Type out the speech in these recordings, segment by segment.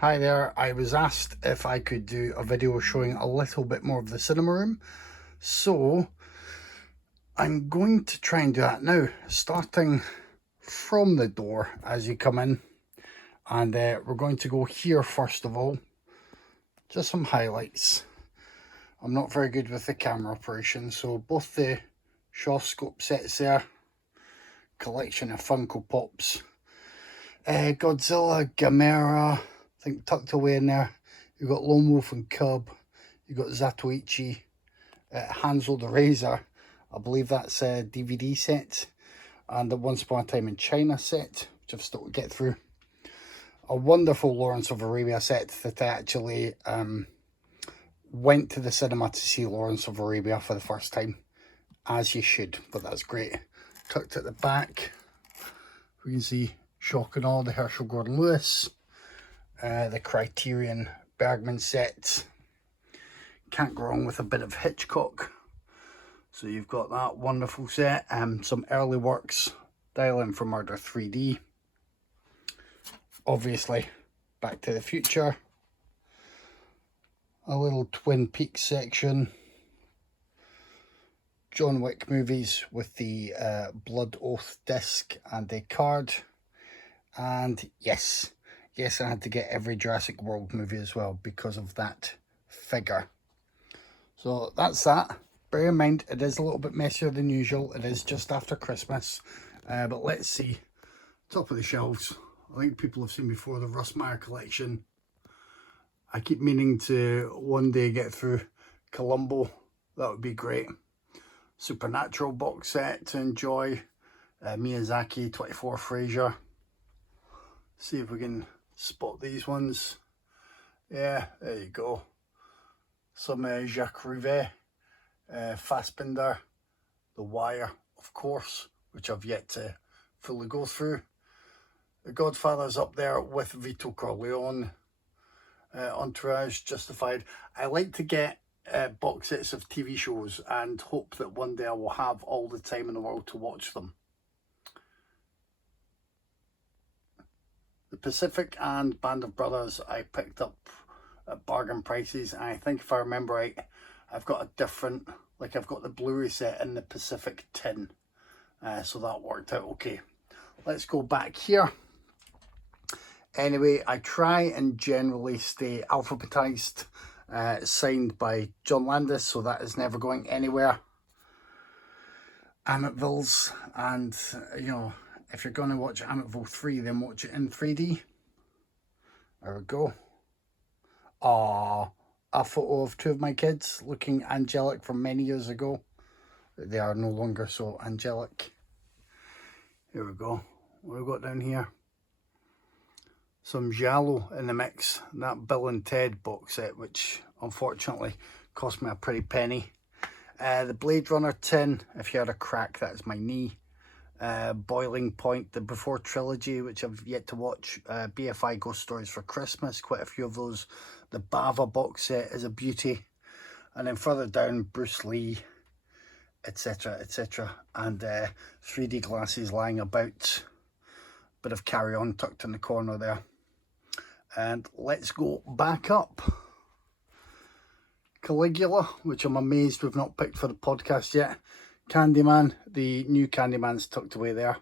Hi there, I was asked if I could do a video showing a little bit more of the cinema room, so I'm going to try and do that now, starting from the door as you come in, and we're going to go here first of all, just some highlights. I'm not very good with the camera operation, so both the Shawscope sets there, collection of Funko Pops, Godzilla, Gamera, I think tucked away in there. You've got Lone Wolf and Cub. You've got Zatoichi, Hansel the Razor. I believe that's a DVD set. And the Once Upon a Time in China set, which I've still to get through. A wonderful Lawrence of Arabia set that I actually went to the cinema to see Lawrence of Arabia for the first time. As you should, but that's great. Tucked at the back, we can see Shock and Awe, the Herschel Gordon Lewis. The Criterion Bergman set. Can't go wrong with a bit of Hitchcock. So you've got that wonderful set. Some early works, Dial M for Murder 3D. Obviously, Back to the Future. A little Twin Peaks section. John Wick movies with the Blood Oath disc and a card. And yes, I had to get every Jurassic World movie as well because of that figure. So that's that. Bear in mind, it is a little bit messier than usual. It is just after Christmas. But let's see. Top of the shelves. I think people have seen before the Russ Meyer collection. I keep meaning to one day get through Columbo. That would be great. Supernatural box set to enjoy. Miyazaki, 24 Frasier. See if we can spot these ones. Yeah, there you go. Some Jacques Rivet, Fassbinder, The Wire, of course, which I've yet to fully go through. The Godfather's up there with Vito Corleone. Entourage, Justified. I like to get box sets of TV shows and hope that one day I will have all the time in the world to watch them. The Pacific and Band of Brothers I picked up at bargain prices, and I think if I remember right, I've got a different, like I've got the Blu-ray set in the Pacific tin, so that worked out okay. Let's go back here. Anyway, I try and generally stay alphabetized, signed by John Landis, so that is never going anywhere. Amityville's, and you know, if you're going to watch Amityville 3, then watch it in 3D. There we go. A photo of two of my kids looking angelic from many years ago. They are no longer so angelic. Here we go. What have we got down here? Some Giallo in the mix. That Bill and Ted box set, which unfortunately cost me a pretty penny. The Blade Runner tin, if you had a crack, that is my knee. Boiling Point, the Before trilogy, which I've yet to watch. BFI Ghost Stories for Christmas, quite a few of those. The Bava box set is a beauty. And then further down, Bruce Lee, etc, etc. And 3D glasses lying about. Bit of Carry On tucked in the corner there. And let's go back up. Caligula, which I'm amazed we've not picked for the podcast yet. Candyman, the new Candyman's tucked away there.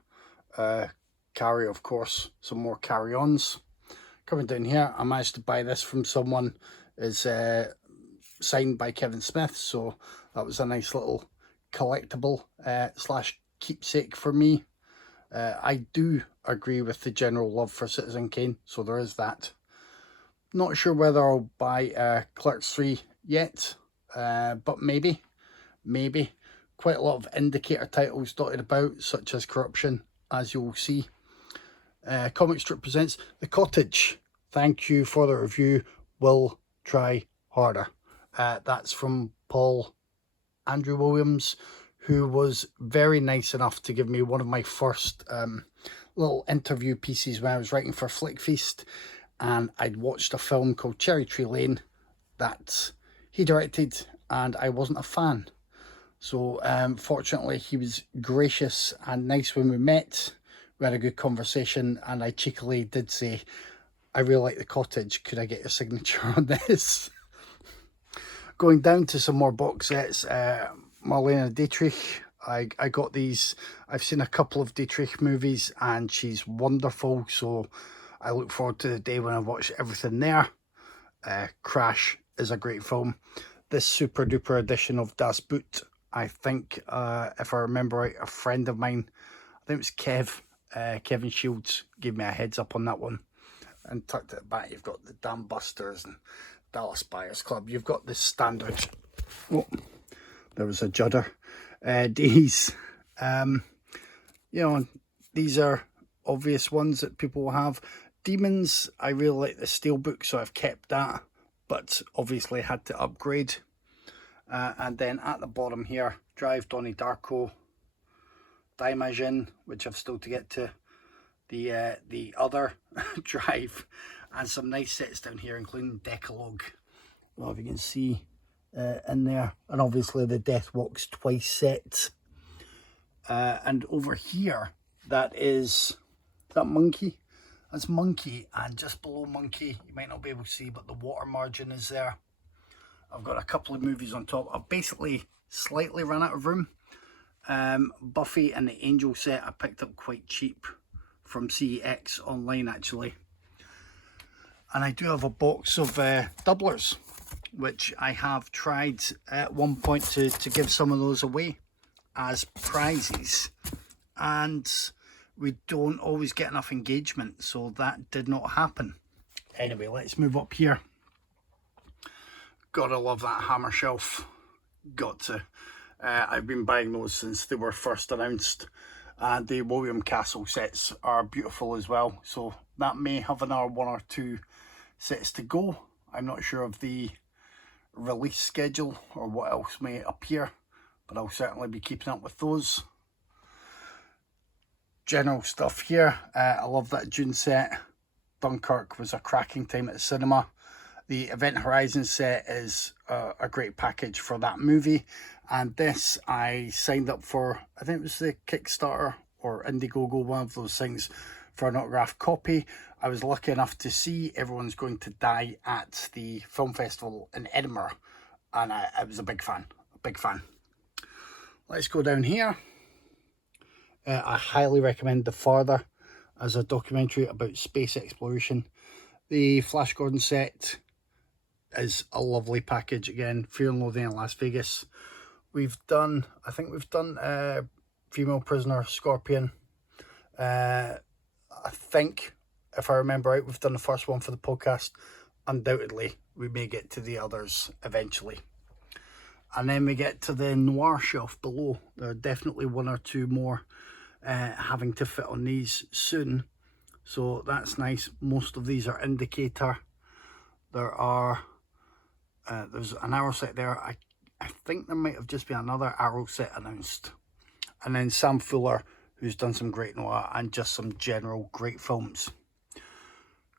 Carry, of course, some more carry-ons. Coming down here, I managed to buy this from someone. It's signed by Kevin Smith, so that was a nice little collectible slash keepsake for me. I do agree with the general love for Citizen Kane, so there is that. Not sure whether I'll buy Clerks 3 yet, but maybe. Quite a lot of indicator titles dotted about, such as Corruption, as you'll see. Comic Strip presents The Cottage. Thank you for the review. Will try harder. That's from Paul Andrew Williams, who was very nice enough to give me one of my first little interview pieces when I was writing for Flick Feast, and I'd watched a film called Cherry Tree Lane that he directed, and I wasn't a fan. So fortunately he was gracious and nice when we met. We had a good conversation, and I cheekily did say, I really like the cottage. Could I get your signature on this? Going down to some more box sets, Marlene Dietrich. I got these. I've seen a couple of Dietrich movies and she's wonderful, so I look forward to the day when I watch everything there. Crash is a great film. This super duper edition of Das Boot, I think, if I remember right, a friend of mine, I think it was Kevin Shields, gave me a heads up on that one and tucked it back. You've got the Dam Busters and Dallas Buyers Club. You've got the standard. Oh, there was a judder. These, you know, these are obvious ones that people will have. Demons, I really like the steelbook, so I've kept that, but obviously had to upgrade. And then at the bottom here, Drive Donnie Darko, Daimajin, which I've still to get to, the other Drive, and some nice sets down here, including Decalogue. Well, if you can see in there, and obviously the Death Walks Twice set. And over here, is that Monkey? That's Monkey, and just below Monkey, you might not be able to see, but the water margin is there. I've got a couple of movies on top. I've basically slightly run out of room. Buffy and the Angel set I picked up quite cheap from CEX online, actually. And I do have a box of doublers, which I have tried at one point to give some of those away as prizes. And we don't always get enough engagement, so that did not happen. Anyway, let's move up here. Gotta love that Hammer shelf. Got to. I've been buying those since they were first announced. And the William Castle sets are beautiful as well. So that may have another 1 or 2 sets to go. I'm not sure of the release schedule or what else may appear, but I'll certainly be keeping up with those. General stuff here. I love that Dune set. Dunkirk was a cracking time at the cinema. The Event Horizon set is a great package for that movie. And this I signed up for, I think it was the Kickstarter or Indiegogo, one of those things, for an autographed copy. I was lucky enough to see Everyone's Going to Die at the film festival in Edinburgh. And I was a big fan, Let's go down here. I highly recommend The Farther as a documentary about space exploration. The Flash Gordon set is a lovely package again. Fear and Loathing in Las Vegas. I think we've done Female Prisoner, Scorpion. I think, if I remember right, we've done the first one for the podcast. Undoubtedly, we may get to the others eventually. And then we get to the noir shelf below. There are definitely 1 or 2 more having to fit on these soon, so that's nice. Most of these are Indicator. There's an Arrow set there. I think there might have just been another Arrow set announced. And then Sam Fuller, who's done some great noir and just some general great films.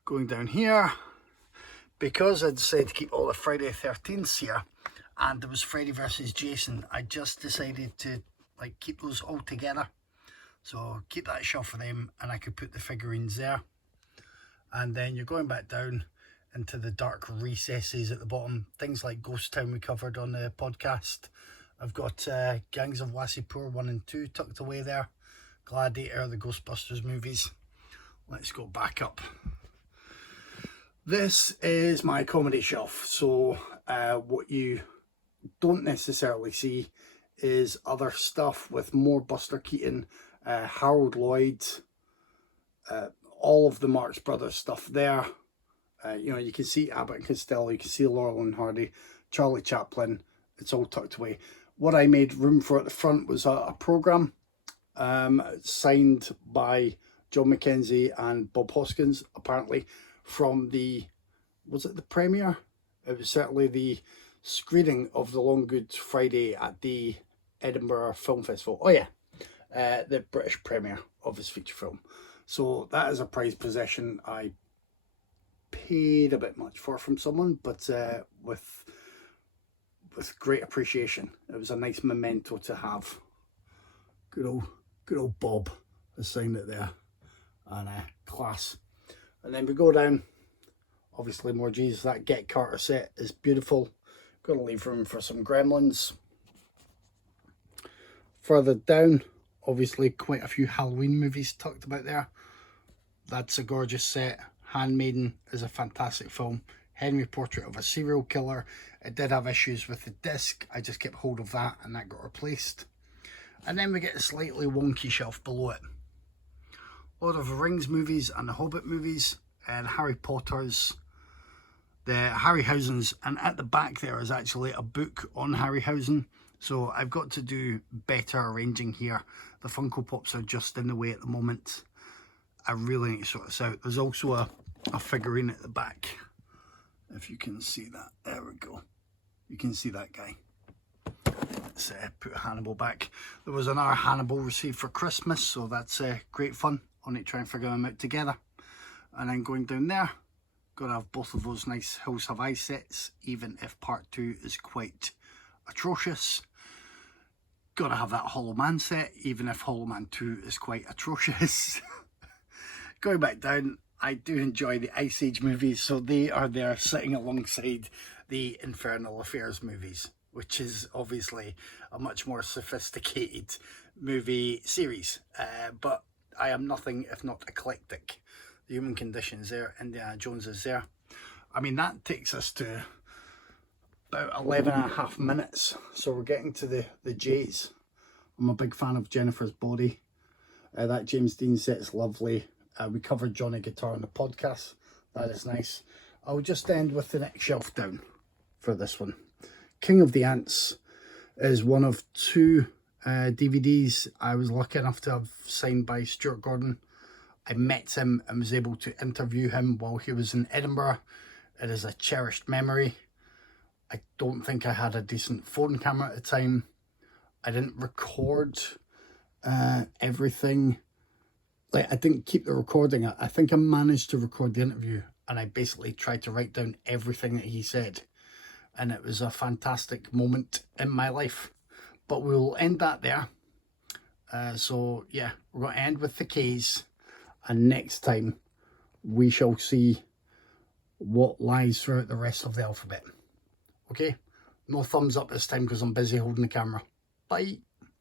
Going down here, because I decided to keep all the Friday the 13th here, and there was Freddy vs. Jason, I just decided to keep those all together. So keep that shelf for them, and I could put the figurines there. And then you're going back down into the dark recesses at the bottom. Things like Ghost Town we covered on the podcast. I've got Gangs of Wasseypur 1 and 2 tucked away there. Gladiator, the Ghostbusters movies. Let's go back up. This is my comedy shelf. So what you don't necessarily see is other stuff with more Buster Keaton, Harold Lloyd, all of the Marx Brothers stuff there. You can see Abbott and Costello, you can see Laurel and Hardy, Charlie Chaplin. It's all tucked away. What I made room for at the front was a program signed by John Mackenzie and Bob Hoskins, apparently from was it the premiere? It was certainly the screening of The Long Good Friday at the Edinburgh Film Festival. Oh yeah, the British premiere of his feature film. So that is a prized possession. I paid a bit much for from someone, but with great appreciation. It was a nice memento to have. Good old Bob has signed it there, and class. And then we go down obviously more G's. That Get Carter set is beautiful. Got to leave room for some Gremlins. Further down, obviously quite a few Halloween movies tucked about there. That's a gorgeous set. Handmaiden is a fantastic film. Henry, Portrait of a Serial Killer. It did have issues with the disc. I just kept hold of that and that got replaced. And then we get a slightly wonky shelf below it. Lord of the Rings movies and the Hobbit movies and Harry Potter's, the Harryhausen's, and at the back there is actually a book on Harryhausen. So I've got to do better arranging here. The Funko Pops are just in the way at the moment. I really need to sort this out. There's also a figurine at the back. If you can see that. There we go. You can see that guy. Let's put Hannibal back. There was another Hannibal received for Christmas, so that's great fun. I'll need to try and figure them out together. And then going down there, got to have both of those nice Hills Have Eyes sets, even if part 2 is quite atrocious. Got to have that Hollow Man set, even if Hollow Man 2 is quite atrocious. Going back down, I do enjoy the Ice Age movies, so they are there sitting alongside the Infernal Affairs movies, which is obviously a much more sophisticated movie series, but I am nothing if not eclectic. The Human Condition is there, Indiana Jones is there. I mean, that takes us to about 11.5 minutes, so we're getting to the J's. I'm a big fan of Jennifer's Body. That James Dean set's lovely. We covered Johnny Guitar on the podcast. That is nice. I'll just end with the next shelf down for this one. King of the Ants is one of 2 DVDs I was lucky enough to have signed by Stuart Gordon. I met him and was able to interview him while he was in Edinburgh. It is a cherished memory. I don't think I had a decent phone camera at the time. I didn't record everything. Like, I didn't keep the recording. I think I managed to record the interview, and I basically tried to write down everything that he said. And it was a fantastic moment in my life. But we will end that there. So yeah, we're going to end with the K's. And next time, we shall see what lies throughout the rest of the alphabet. Okay? No thumbs up this time because I'm busy holding the camera. Bye.